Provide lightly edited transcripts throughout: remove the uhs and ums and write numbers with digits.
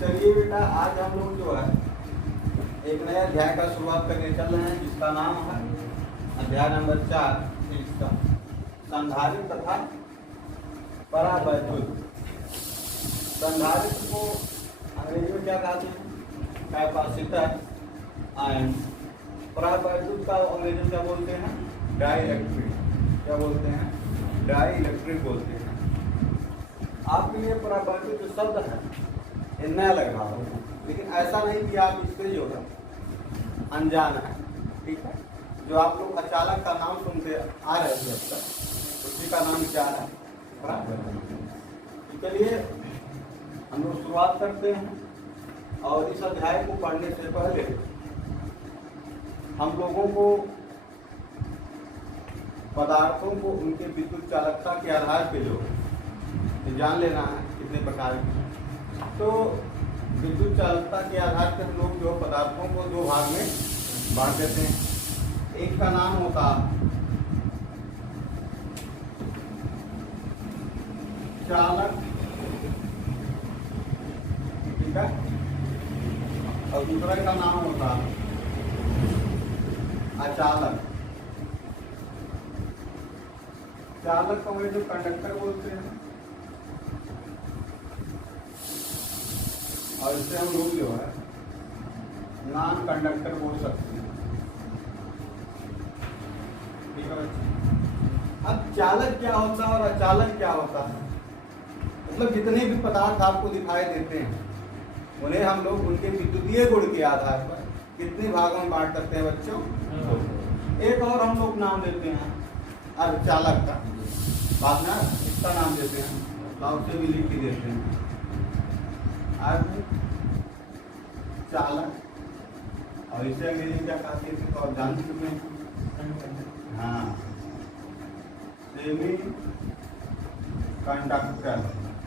चलिए बेटा, आज हम लोग जो है एक नया अध्याय का शुरुआत करने चल रहे हैं, जिसका नाम है अध्याय नंबर 4, इसका संधारित्र तथा परावैद्युत। संधारित्र को अंग्रेजी में क्या कहते हैं? कैपेसिटर। एंड परावैद्युत का अंग्रेजी में क्या बोलते हैं? Dielectric. क्या बोलते हैं? डाई इलेक्ट्रिक बोलते हैं। आपके लिए परावैद्युत जो शब्द है ये नया लग रहा हो, लेकिन ऐसा नहीं कि आप इससे जो है अनजान है। ठीक है, जो आप लोग अचालक का नाम सुनते आ रहे थे अब तक, उसी का नाम क्या है? परावैद्युत। चलिए हम लोग शुरुआत करते हैं। और इस अध्याय को पढ़ने से पहले हम लोगों को पदार्थों को उनके विद्युत चालकता के आधार पे जो जान लेना है कितने प्रकार की। तो विद्युत चालकता के आधार पर हम लोग जो पदार्थों को दो भाग में बांट देते हैं। एक का नाम होता चालक, ठीक है, और दूसरा का नाम होता अचालक। चालक को जो कंडक्टर बोलते हैं, और इससे हम लोग जो है नॉन कंडक्टर बोल सकते हैं। ठीक है बच्चे। अब चालक क्या होता है और अचालक क्या होता है? मतलब जितने भी पदार्थ आपको दिखाई देते हैं उन्हें हम लोग उनके विद्युतीय गुण के आधार पर कितने भागों में बांट सकते हैं बच्चों? एक और हम लोग नाम देते हैं अर्धचालक का। बाद में इसका नाम देते हैं, लॉन्ग से भी लिख के देते हैं चालक। और इसे अंग्रेजी में क्या कहते थे तो आप जान चुके हैं। हाँ, सेमी कंडक्टर।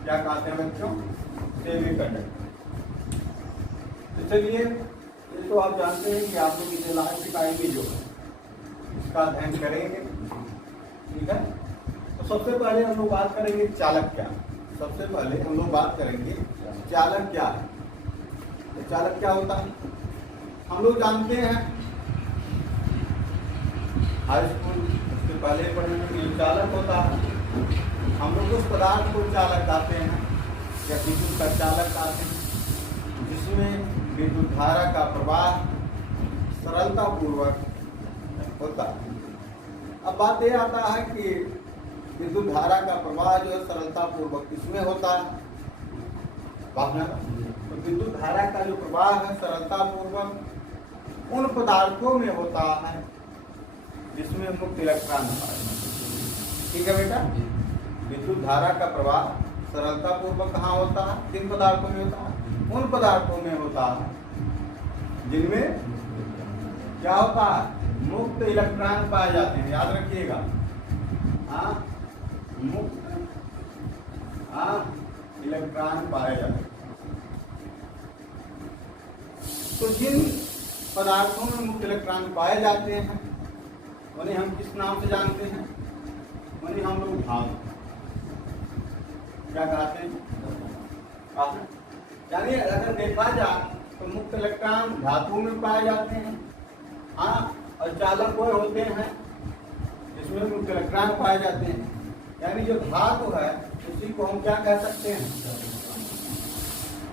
क्या कहते हैं बच्चों? Semi conductor. तो चलिए, ये तो आप जानते हैं कि आप लोग इसे लास्ट इकाई में जो है इसका अध्ययन करेंगे। ठीक है, तो सबसे पहले हम लोग बात करेंगे चालक क्या। सबसे पहले हम लोग बात करेंगे चालक क्या है। तो चालक क्या होता है? हम लोग जानते हैं हाई स्कूल उसके पहले पढ़ने में चालक होता है। हम लोग उस पदार्थ को चालक कहते हैं या विद्युत का चालक कहते हैं जिसमें विद्युत धारा का प्रवाह सरलता पूर्वक होता है। अब बात यह आता है कि विद्युत धारा का प्रवाह जो है सरलता पूर्वक किसमें होता है? तो विद्युत धारा का जो प्रवाह है सरलता पूर्वक उन पदार्थों में होता है जिसमें मुक्त इलेक्ट्रॉन होता है। ठीक है बेटा, विद्युत धारा का प्रवाह सरलता पूर्वक कहाँ होता है? किन पदार्थों में होता है? उन पदार्थों में होता है जिनमें क्या होता है? मुक्त इलेक्ट्रॉन पाए जाते हैं। याद रखिएगा, हाँ, मुक्त इलेक्ट्रॉन पाए जाते हैं। तो जिन पदार्थों में मुक्त इलेक्ट्रॉन पाए जाते हैं उन्हें हम किस नाम से जानते हैं? उन्हें हम लोग धातु क्या कहते हैं? यानी अगर देखा जाए तो मुक्त इलेक्ट्रॉन धातु में पाए जाते हैं, हाँ, और चालक वो होते हैं जिसमें मुक्त इलेक्ट्रॉन पाए जाते हैं। यानी जो धातु है उसी को हम क्या कह सकते हैं?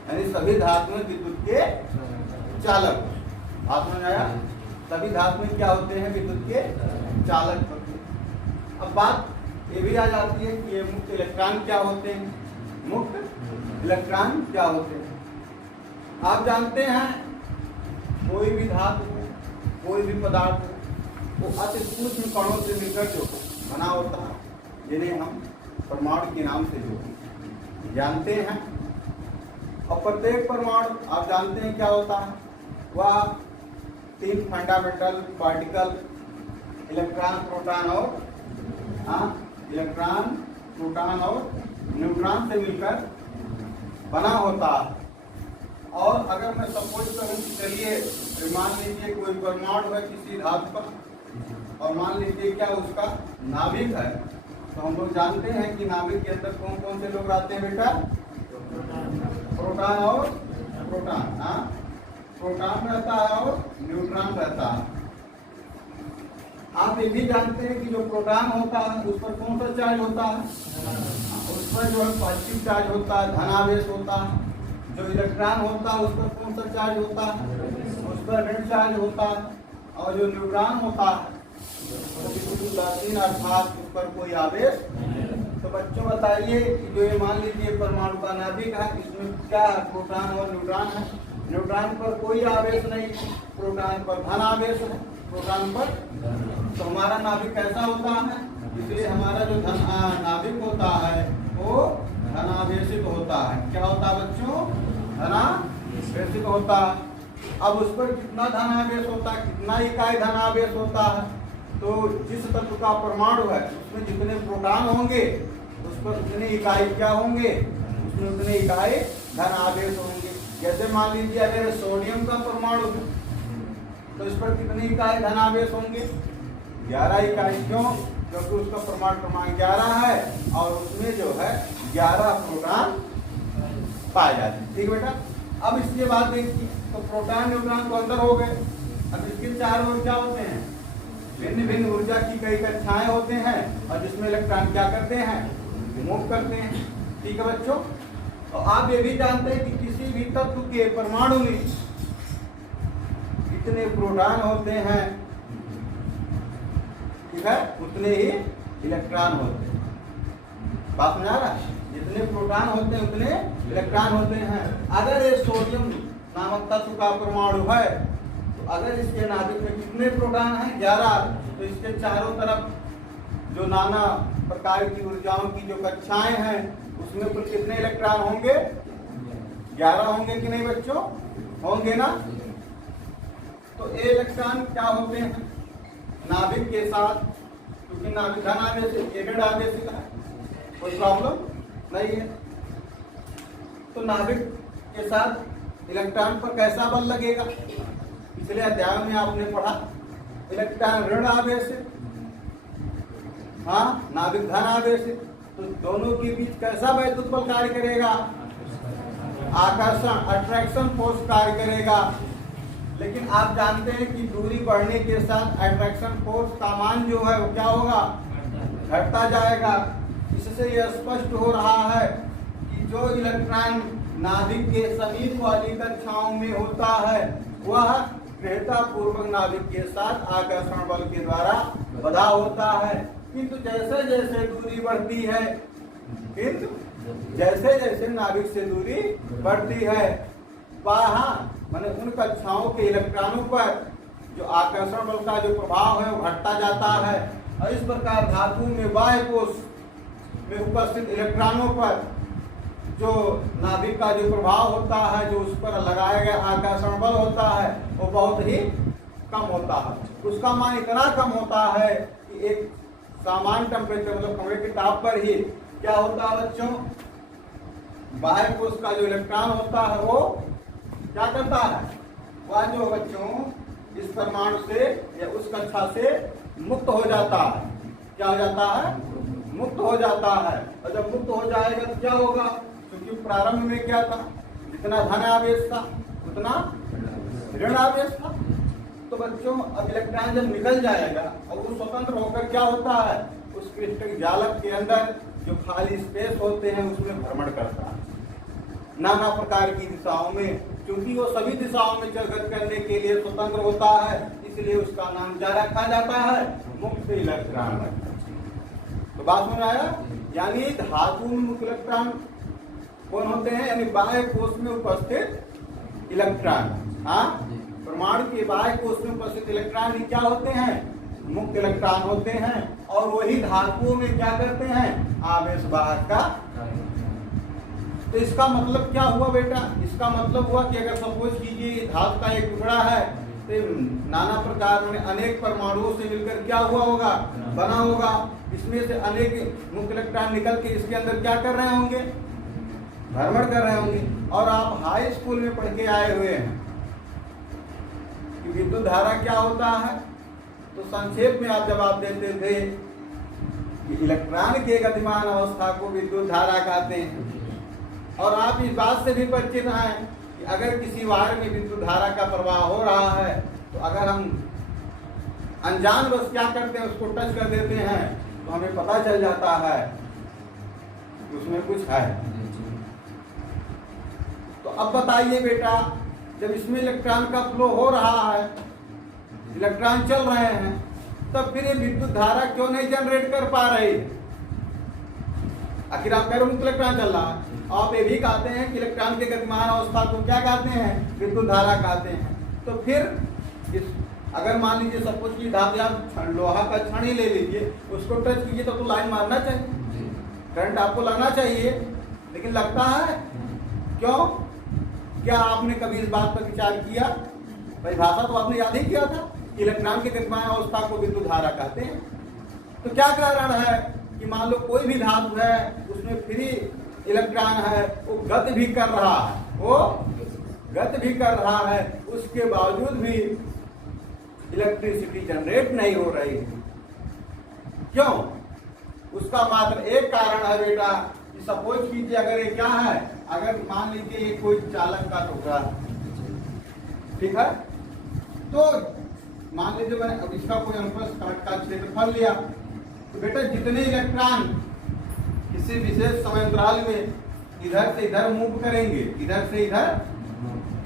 यानी सभी धातुएं विद्युत के चालक। धातु में आया, सभी धातुएं क्या होते हैं? विद्युत के चालक होते हैं। अब बात ये भी आ जाती है कि ये मुक्त इलेक्ट्रॉन क्या होते हैं? मुक्त इलेक्ट्रॉन क्या होते हैं? आप जानते हैं कोई भी धातु कोई भी पदार्थ वो अति सूक्ष्म कणों से मिलकर जो बना होता है, जिन्हें हम परमाणु के नाम से जो जानते हैं। और प्रत्येक परमाणु आप जानते हैं क्या होता है? वह 3 फंडामेंटल पार्टिकल इलेक्ट्रॉन, प्रोटॉन और न्यूट्रॉन से मिलकर बना होता है। और अगर मैं सपोज करूं कि चलिए मान लीजिए कोई परमाणु है किसी धातु का, और मान लीजिए क्या उसका नाभिक है, तो हम लोग जानते हैं कि नाभिक के अंदर कौन कौन से लोग आते हैं बेटा? प्रोटॉन और प्रोटॉन, हाँ प्रोटॉन रहता है और न्यूट्रॉन रहता है। आप ये भी जानते हैं कि जो प्रोटॉन होता है उस पर कौन सा चार्ज होता है, उस पर जो है पॉजिटिव चार्ज होता है, धनावेश होता है। जो इलेक्ट्रॉन होता है उस पर कौन सा चार्ज होता है, उस पर ऋण चार्ज होता है। और जो न्यूट्रॉन होता है वो बिल्कुल उदासीन, अर्थात उस पर कोई आवेश। तो बच्चों बताइए कि जो ये मान लीजिए परमाणु का नाभिक है, इसमें क्या है, प्रोटॉन और न्यूट्रॉन है। न्यूट्रॉन पर कोई आवेश नहीं, प्रोटॉन पर धन आवेश है, प्रोटॉन पर। तो हमारा नाभिक कैसा होता है, इसलिए हमारा जो नाभिक होता है वो धनावेशित होता है। क्या होता है बच्चों, धनावेशित होता है। अब उस पर कितना धनावेश होता है, कितना इकाई धनावेश होता है, तो जिस तत्व का परमाणु है उसमें जितने प्रोटॉन होंगे उस पर उतने इकाई क्या होंगे, उसमें उतने इकाई धनावेश होंगे। जैसे मान लीजिए अगर सोडियम का परमाणु है तो इस पर कितनी इकाई धनावेश होंगे, 11 इकाई। क्यों, क्योंकि उसका परमाणु क्रमांक 11 है और उसमें जो है 11 प्रोटॉन पाए जाते हैं। ठीक बेटा, अब इसके बाद देखिए तो प्रोटॉन न्यूट्रॉन तो अंदर हो गए। अब इसके चार ऊर्जा होते हैं, भिन्न भिन्न ऊर्जा की कई कक्षाएं होते हैं और जिसमें इलेक्ट्रॉन क्या करते हैं, मूव करते हैं। ठीक है बच्चों, और आप ये भी जानते हैं कि किसी भी तत्व के परमाणु में जितने प्रोटॉन होते हैं, ठीक है, उतने ही इलेक्ट्रॉन होते हैं। बात समझ आ रहा है, जितने प्रोटॉन होते हैं उतने इलेक्ट्रॉन होते हैं। अगर ये सोडियम नामक तत्व का परमाणु है तो अगर इसके नाभिक में कितने प्रोटॉन हैं, 11, तो इसके चारों तरफ जो नाना प्रकार की ऊर्जाओं की जो कक्षाएं हैं उसमें कुल कितने इलेक्ट्रॉन होंगे, 11 होंगे कि नहीं बच्चों, होंगे ना। तो ये इलेक्ट्रॉन क्या होते हैं नाभिक के साथ, क्योंकि नाभिक धन आवेश से ऋण आवेश है, कोई प्रॉब्लम नहीं है। तो नाभिक के साथ इलेक्ट्रॉन पर कैसा बल लगेगा, पिछले अध्याय में आपने पढ़ा, इलेक्ट्रॉन ऋण आवेश से, हाँ नाभिक धन आवेश से, तो दोनों के बीच कैसा वैद्युत बल कार्य करेगा, आकर्षण अट्रैक्शन फोर्स कार्य करेगा। लेकिन आप जानते हैं कि दूरी बढ़ने के साथ अट्रैक्शन फोर्स का मान जो है वो क्या होगा, घटता जाएगा। इससे यह स्पष्ट हो रहा है कि जो इलेक्ट्रॉन नाभिक के समीप वाली कक्षाओं में होता है वह गृहीता पूर्वक नाभिक के साथ आकर्षण बल के द्वारा बधा होता है। किंतु जैसे जैसे दूरी बढ़ती है, किंतु जैसे जैसे नाभिक से दूरी बढ़ती है वहाँ माने उन कक्षाओं के इलेक्ट्रॉनों पर जो आकर्षण बल का जो प्रभाव है वो घटता जाता है। और इस प्रकार धातु में बाह्य कोश में उपस्थित इलेक्ट्रॉनों पर जो नाभिक का जो प्रभाव होता है, जो उस पर लगाया गया आकर्षण बल होता है वो बहुत ही कम होता है। उसका मान इतना कम होता है कि एक सामान्य टेम्परेचर मतलब कमरे के ताप पर ही क्या होता है बच्चों, बाह्य कोश का जो इलेक्ट्रॉन होता है वो क्या करता है, वह जो बच्चों इस परमाणु से या उस कक्षा से मुक्त हो जाता है। क्या हो जाता है, मुक्त हो जाता है। और जब मुक्त हो जाएगा तो क्या होगा, क्योंकि प्रारंभ में क्या था, जितना धन आवेश था उतना ऋण आवेश था। तो बच्चों अब इलेक्ट्रॉन जब निकल जाएगा और वो स्वतंत्र होकर क्या होता है, उस क्रिस्टल जालक के अंदर जो खाली स्पेस होते हैं उसमें भ्रमण करता है नाना प्रकार की दिशाओं में। क्योंकि वो सभी दिशाओं में चलकर करने के लिए स्वतंत्र होता है, इसलिए उसका नाम क्या रखा जाता है, मुक्त इलेक्ट्रॉन। तो बात समझ आया, यानी धातु में मुक्त इलेक्ट्रॉन कौन होते हैं, यानी बाह्य कोश में उपस्थित इलेक्ट्रॉन। हाँ, परमाणु के बाह्य कोश में उपस्थित इलेक्ट्रॉन क्या होते हैं, मुक्त इलेक्ट्रॉन होते हैं। और वही धातुओं में क्या करते हैं, आवेश वाहक का। तो इसका मतलब क्या हुआ बेटा, इसका मतलब हुआ कि अगर सपोज कीजिए धातु का एक टुकड़ा है तो नाना प्रकार में अनेक परमाणुओं से मिलकर क्या हुआ होगा, बना होगा। इसमें से अनेक मुक्त इलेक्ट्रॉन निकल के इसके अंदर क्या कर रहे होंगे, भ्रमण कर रहे होंगे। और आप हाई स्कूल में पढ़ के आए हुए हैं कि विद्युत धारा क्या होता है, तो संक्षेप में आप जवाब देते थे कि इलेक्ट्रॉन के गतिमान अवस्था को विद्युत धारा कहते हैं। और आप इस बात से भी परिचित हैं कि अगर किसी वायर में विद्युत धारा का प्रवाह हो रहा है तो अगर हम अनजानवश क्या करते हैं, उसको टच कर देते हैं तो हमें पता चल जाता है कि उसमें कुछ है। तो अब बताइए बेटा, जब इसमें इलेक्ट्रॉन का फ्लो हो रहा है, इलेक्ट्रॉन चल रहे हैं, तब फिर ये विद्युत धारा क्यों नहीं जनरेट कर पा रही? आखिर आप कह रहे हो मुक्त इलेक्ट्रॉन चल रहा है, आप ये भी कहते हैं कि इलेक्ट्रॉन के गतिमान अवस्था को क्या कहते हैं? विद्युत धारा कहते हैं। तो फिर इस अगर मान लीजिए सपोज की धातु आप लोहा का छड़ी ले लीजिए, उसको टच कीजिए तो लाइन मारना चाहिए, करंट आपको लगना चाहिए, लेकिन लगता है क्यों? क्या आपने कभी इस बात पर विचार किया? परिभाषा तो आपने याद ही किया था, इलेक्ट्रॉन के गतिमान अवस्था को विद्युत धारा कहते हैं। तो क्या कारण है कि मान लो कोई भी धातु है, उसमें फ्री इलेक्ट्रॉन है, वो गति भी कर रहा है, वो गति भी कर रहा है, उसके बावजूद भी इलेक्ट्रिसिटी जनरेट नहीं हो रही है। क्यों? उसका मात्र एक कारण है बेटा, कि सपोज कीजिए अगर ये क्या है, अगर मान लीजिए ये कोई चालक का टुकड़ा है, ठीक है, तो मान लीजिए मैंने अब इसका कोई अनुप्रस्थ काट का क्षेत्रफल लिया, तो बेटा जितने इलेक्ट्रॉन किसी विशेष समय अंतराल में इधर से इधर मूव करेंगे, इधर से इधर,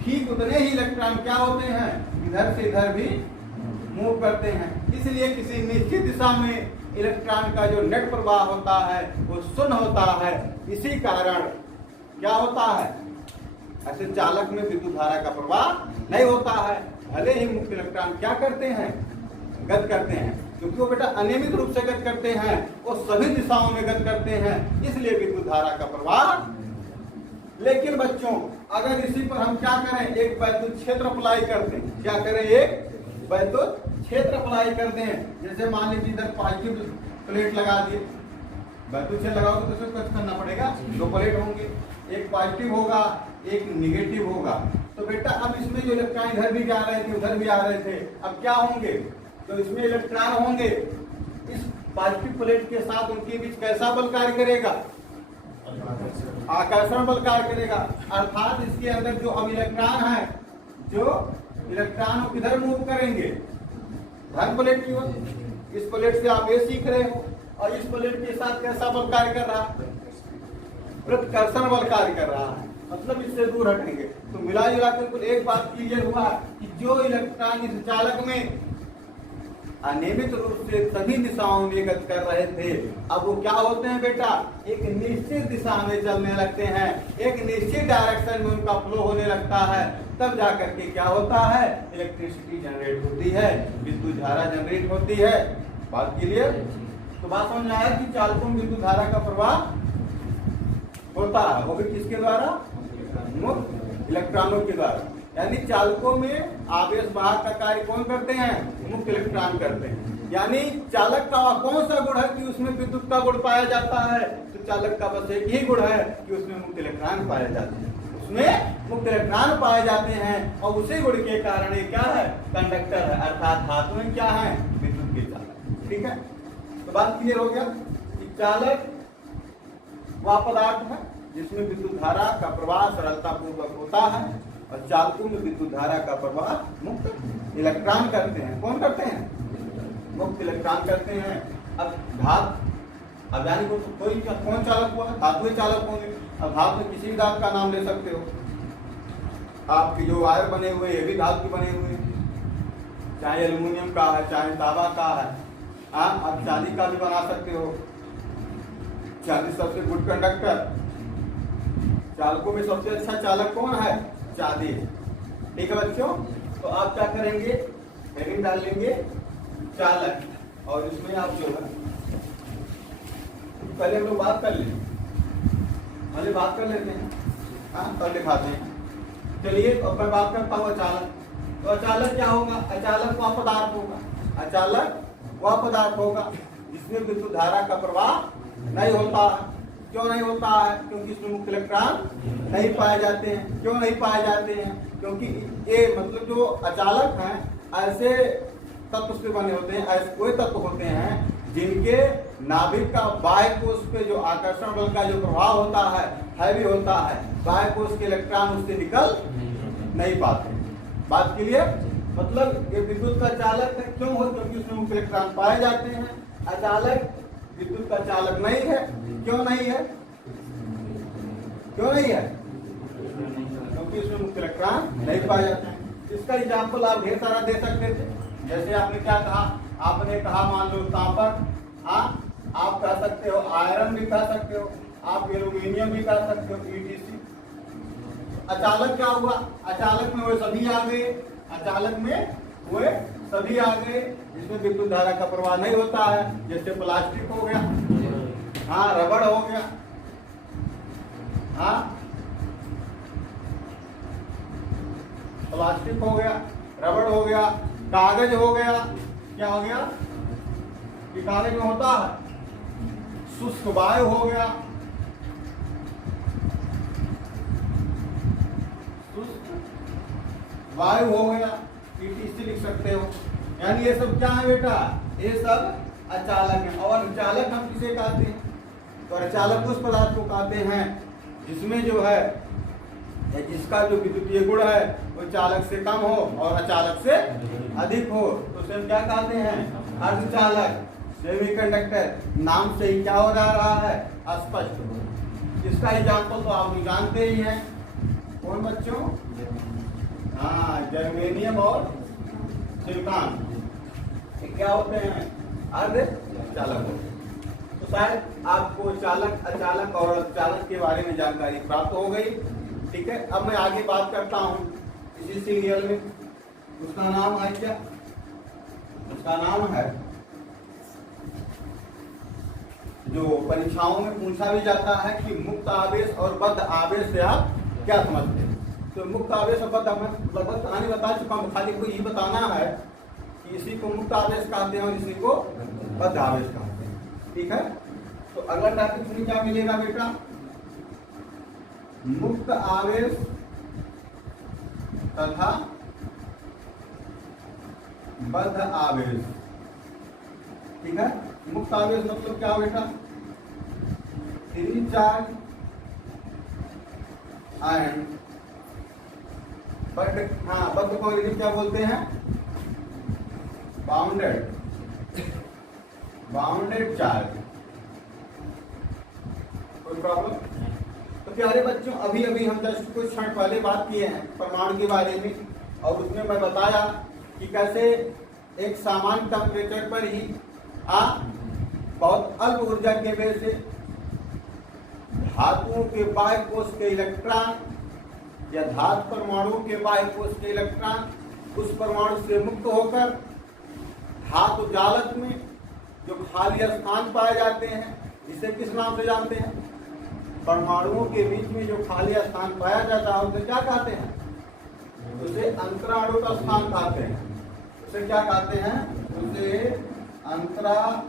ठीक उतने ही इलेक्ट्रॉन क्या होते हैं, इधर से इधर भी मूव करते हैं। इसलिए किसी निश्चित दिशा में इलेक्ट्रॉन का जो नेट प्रवाह होता है वो शून्य होता है। इसी कारण क्या होता है, ऐसे चालक में विद्युत धारा का प्रवाह नहीं होता है, भले ही मुक्त इलेक्ट्रॉन क्या करते हैं, गति करते हैं, क्योंकि वो बेटा अनियमित रूप से गति करते हैं, वो सभी दिशाओं में गति करते हैं, इसलिए विद्युत धारा का प्रवाह। लेकिन बच्चों अगर इसी पर हम क्या करें, एक वैद्युत क्षेत्र अप्लाई करते हैं, क्या करें, एक वैद्युत क्षेत्र अप्लाई करते हैं। जैसे मान लीजिए इधर पॉजिटिव प्लेट लगा दिए, वैद्युत क्षेत्र लगाओगे तो उसको कट करना पड़ेगा, दो प्लेट होंगे, एक पॉजिटिव होगा एक निगेटिव होगा। तो बेटा अब इसमें जो इलेक्ट्रॉन इधर भी जा रहे थे उधर भी आ रहे थे, अब क्या होंगे, तो इसमें इलेक्ट्रॉन होंगे, इस पॉजिटिव प्लेट के साथ उनके बीच कैसा बल कार्य करेगा, आकर्षण बल कार्य करेगा। अर्थात इसके अंदर जो अब इलेक्ट्रॉन है, जो इलेक्ट्रॉन किधर मूव करेंगे, धन प्लेट की ओर। इस प्लेट से आप ये सीख रहे हो, और इस प्लेट के साथ कैसा बल कार्य कर रहा है, प्रतिकर्षण बल कार्य कर रहा है, मतलब इससे दूर हटेंगे। तो मिला जुला कर कुल एक बात क्लियर हुआ कि जो इलेक्ट्रॉन इस चालक में अनियमित रूप से सभी दिशाओं में गति कर रहे थे, अब वो क्या होते हैं बेटा, एक निश्चित दिशा में चलने लगते हैं, एक निश्चित डायरेक्शन में उनका फ्लो होने लगता है, तब जाकर के क्या होता है, इलेक्ट्रिसिटी जनरेट होती है, विद्युत धारा जनरेट होती है। बात क्लियर? तो बात समझ में आया कि चालकों में विद्युत धारा का प्रवाह होता है, वो भी किसके द्वारा, मुक्त इलेक्ट्रॉनों के द्वारा। यानी चालकों में आवेश वाहक का कार्य कौन करते हैं, मुक्त इलेक्ट्रॉन करते हैं। यानी चालक का कौन सा गुण है कि उसमें विद्युत का गुण पाया जाता है, तो चालक का बस एक ही गुण है कि उसमें मुक्त इलेक्ट्रॉन पाए जाते हैं, उसमें मुक्त इलेक्ट्रॉन पाए जाते हैं, और उसी गुण के कारण ये क्या है, कंडक्टर है, अर्थात धातुएं क्या है, विद्युत के चालक। ठीक है, तो बात क्लियर हो गया कि चालक वह पदार्थ है जिसमें विद्युत धारा का प्रवाह सरलता पूर्वक होता है, और चालकों में विद्युत धारा का प्रवाह मुक्त इलेक्ट्रॉन करते हैं। कौन करते हैं, मुक्त इलेक्ट्रॉन करते हैं। अब धातु, अब यानी कोई कौन चालक हुआ, धातु चालक होंगे। अब धातु में किसी भी धातु का नाम ले सकते हो, आपके जो वायर बने हुए ये भी धातु के बने हुए, चाहे एल्युमिनियम का है चाहे तांबा का है, आप चांदी का भी बना सकते हो। चांदी सबसे गुड कंडक्टर, चालकों में सबसे अच्छा चालक कौन है, चांदी। ठीक है बच्चों, तो आप क्या करेंगे, हेडिंग डाल लेंगे चालक, और इसमें आप जो है पहले हम लोग बात कर लेंगे, पहले बात कर लेते हैं, तब दिखाते हैं। चलिए अब मैं बात करता हूँ अचालक। तो अचालक क्या होगा, अचालक वह पदार्थ होगा, अचालक वह पदार्थ होगा जिसमें विद्युत धारा का प्रवाह नहीं होता है। क्यों नहीं होता है, क्योंकि इसमें मुक्त इलेक्ट्रॉन नहीं पाए जाते हैं। क्यों नहीं पाए जाते हैं, क्योंकि ये मतलब जो अचालक हैं ऐसे तत्व से बने होते हैं, ऐसे कोई तत्व होते हैं जिनके नाभिक का बाह्य कोश पे जो आकर्षण बल का जो प्रभाव होता है हैवी होता है, बाह्य कोश के इलेक्ट्रॉन उससे निकल नहीं पाते। बात क्लियर? मतलब ये विद्युत का चालक है, क्यों हो? क्योंकि उसमें मुक्त इलेक्ट्रॉन पाए जाते हैं। अचालक विद्युत का चालक नहीं है। क्यों नहीं है? क्यों नहीं है? क्योंकि उसमें मुक्त इलेक्ट्रॉन नहीं पाए जाते हैं। इसका एग्जाम्पल आप ढेर सारा दे सकते थे। जैसे आपने क्या कहा? आपने कहा मान लो तांबा, हाँ, आप कह सकते हो आयरन भी कह सकते हो, आप एल्यूमिनियम भी कह सकते हो, ETC। अचालक क्या हुआ? अचालक में वो सभी आ गए, अचालक में वो सभी आ गए जिसमें विद्युत धारा का प्रवाह नहीं होता है। जैसे प्लास्टिक हो गया, हाँ, रबड़ हो गया, हाँ, प्लास्टिक हो गया, रबड़ हो गया, कागज हो गया। क्या हो गया? कि कागज में होता है शुष्क वायु हो गया, शुष्क वायु हो गया, ETC लिख सकते हो। यानी ये सब क्या है बेटा? ये सब अचालक है। और चालक हम किसे कहते हैं? तो अचालक उस पदार्थ को कहते हैं जिसमें जो है जिसका जो विद्युतीय गुण है वो चालक से कम हो और अचालक से अधिक हो, तो उसे हम क्या कहते हैं? अर्धचालक। सेमीकंडक्टर नाम से ही क्या हो जा रहा है? स्पष्ट हो। इसका एग्जाम्पल तो आप भी जानते ही हैं। कौन बच्चों? हाँ, जर्मेनियम और सिलिकॉन क्या होते हैं? अर्धचालक होते हैं। तो शायद आपको चालक, अचालक और अर्धचालक के बारे में जानकारी प्राप्त हो गई। ठीक है, अब मैं आगे बात करता हूँ इसी सीरियल में। उसका नाम है क्या? उसका नाम है, जो परीक्षाओं में पूछा भी जाता है कि मुक्त आवेश और बद्ध आवेश से आप क्या समझते हैं? तो मुक्त आवेश और बद्ध आवेश लगभग कहानी बता चुका हूँ, खाली को ये बताना है कि इसी को मुक्त आवेश कहते हैं और इसी को बद्ध आवेश कहते हैं। ठीक है, तो अगला टॉपिक सुनिए क्या मिलेगा बेटा? मुक्त आवेश तथा बद्ध आवेश। ठीक है, मुक्त आवेश मतलब क्या बेटा? फ्री चार्ज एंड बद्ध, हाँ, बद्ध को अंग्रेजी क्या बोलते हैं? Bounded charge. कोई प्रॉब्लम? तो प्यारे बच्चों, अभी अभी हम जस्ट कुछ क्षण पहले बात किए हैं परमाणु के बारे में, और उसमें मैं बताया कि कैसे एक सामान्य टेम्परेचर पर ही बहुत अल्प ऊर्जा के वजह से धातुओं के बाह्य कोश के इलेक्ट्रॉन या धातु परमाणुओं के बाह्य कोश के इलेक्ट्रॉन उस परमाणु से मुक्त होकर धातु जालक में जो खाली स्थान पाए जाते हैं, इसे किस नाम से जानते हैं? परमाणुओं के बीच में जो खाली स्थान पाया जाता है उसे क्या कहते हैं? उसे अंतराणु का स्थान कहते हैं। उसे क्या कहते हैं? उसे अंतराणु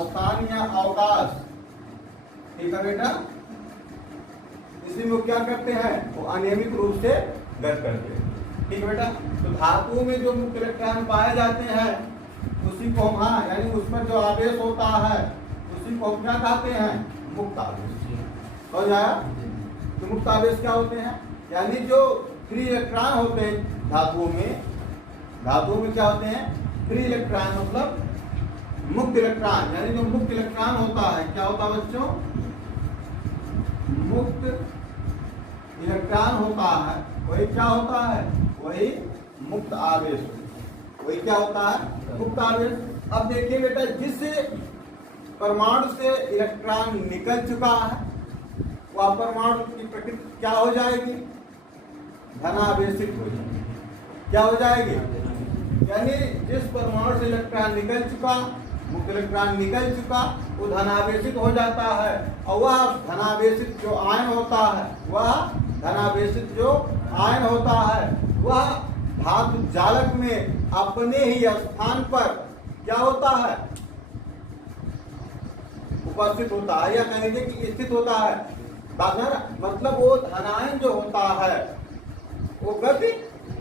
स्थान या अवकाश। ठीक है बेटा, इसी में क्या करते हैं? वो अनियमित रूप से गत करते हैं। ठीक है बेटा, तो धातुओं में जो मुक्त इलेक्ट्रॉन पाए जाते हैं उसी को हम, हाँ, यानी उस पर जो आवेश होता है उसी को हम क्या कहते हैं? मुक्त आवेश। समझ आया? तो मुक्त आवेश क्या होते हैं? यानी जो फ्री इलेक्ट्रॉन होते हैं धातुओं में क्या होते हैं? फ्री इलेक्ट्रॉन मतलब मुक्त इलेक्ट्रॉन। यानी जो मुक्त इलेक्ट्रॉन होता है, क्या होता है बच्चों? मुक्त इलेक्ट्रॉन होता है, वही क्या होता है? वही मुक्त आवेश। वही क्या होता है? मुक्त आवेश। अब देखिए बेटा, जिस परमाणु से इलेक्ट्रॉन निकल चुका है वह परमाणु की प्रकृति क्या हो जाएगी? धनावेशित हो जाएगी। क्या हो जाएगी? यानी जिस परमाणु से इलेक्ट्रॉन निकल चुका, मुक्त इलेक्ट्रॉन निकल चुका, वो धनावेशित हो जाता है। और वह धनावेशित जो आयन होता है, वह धातु जालक में अपने ही स्थान पर क्या होता है? उपस्थित होता है, या कह लीजिए कि स्थित होता है। मतलब वो धनायन जो होता है वो गति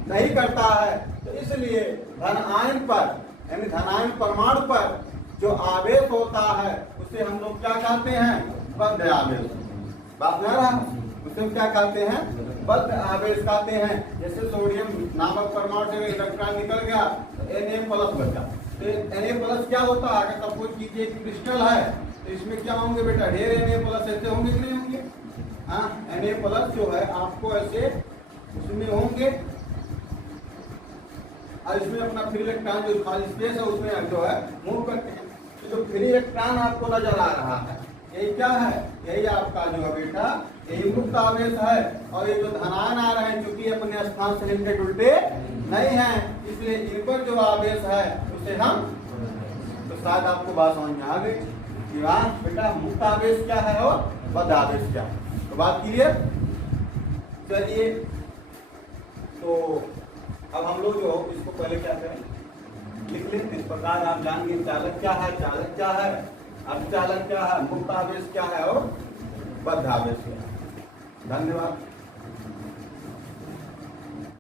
नहीं करता है, तो इसलिए धन आयन पर यानी धनायन परमाणु पर जो आवेश होता है उसे हम लोग क्या कहते हैं? बद्ध आवेश। बात ना रहा, उसे क्या कहते हैं? बद्ध आवेश कहते हैं। जैसे सोडियम नामक परमाणु से इलेक्ट्रॉन निकल गया तो Na+ बचा। तो Na+ क्या होता है? अगर सपोज कीजिए क्रिस्टल है तो इसमें क्या होंगे बेटा? ढेर Na+ ऐसे होंगे कि नहीं होंगे? हाँ, Na+ जो है आपको ऐसे उसमें होंगे और इसमें अपना फ्री इलेक्ट्रॉन जो खाली स्पेस है उसमें जो है मूव करते हैं। तो जो फ्री इलेक्ट्रॉन आपको नजर आ रहा है यही क्या है? यही आपका जो है बेटा यही मुक्त आवेश है। और ये जो धनायन आ रहे हैं क्योंकि अपने स्थान से रिलेटेड उल्टे नहीं है, इसलिए इन पर जो आवेश है उसे हम, तो शायद आपको बात समझ में आ गई कि वाह बेटा मुक्त आवेश क्या है और बद्ध आवेश क्या है। तो बात क्लियर? चलिए, तो अब हम लोग जो इसको पहले क्या करें? लिख लें। इस प्रकार आप जानेंगे चालक क्या है, चालक क्या है, अर्धचालक क्या है, मुक्त आवेश क्या है और बद्ध आवेश क्या है। धन्यवाद।